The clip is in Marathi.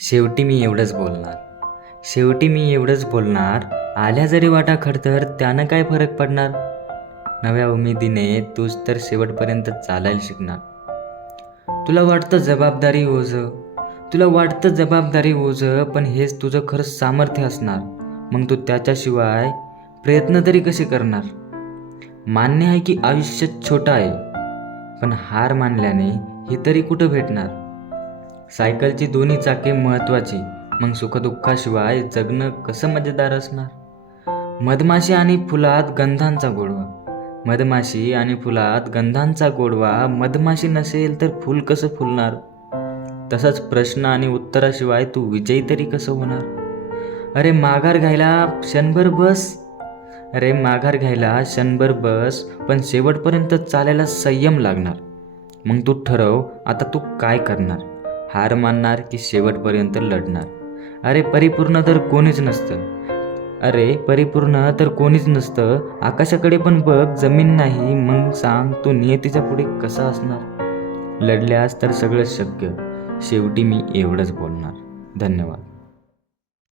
शेवटी मी एवढंच बोलणार. शेवटी मी एवढंच बोलणार. आल्या जरी वाटा खडतर त्यानं काय फरक पडणार. नव्या उमेदीने तूच तर शेवटपर्यंत चालायला शिकणार. तुला वाटतं जबाबदारी ओझं, पण हेच तुझं खरं सामर्थ्य असणार. मग तू त्याच्याशिवाय प्रयत्न तरी कसे करणार. मान्य आहे की आयुष्य छोटं आहे, पण हार मानल्याने हे तरी कुठं भेटणार. सायकलची दोन्ही चाके महत्त्वाची, मग सुखदुःखाशिवाय जगणं कसं मजेदार असणार. मधमाशी आणि फुलात गंधांचा गोडवा, मधमाशी नसेल तर फुल कसं फुलणार. तसंच प्रश्न आणि उत्तराशिवाय तू विजयी तरी कसं होणार. अरे माघार घ्यायला क्षणभर बस, पण शेवटपर्यंत चालायला संयम लागणार. मग तू ठरव आता तू काय करणार. हार मानणार की शेवटपर्यंत लढणार. परिपूर्ण तर कोणीच नसतं. आकाशाकडे पण बघ, जमीन नाही. मग सांग तू नियतीच्या पुढे कसा असणार. लढल्यास तर सगळं शक्य. शेवटी मी एवढंच बोलणार. धन्यवाद.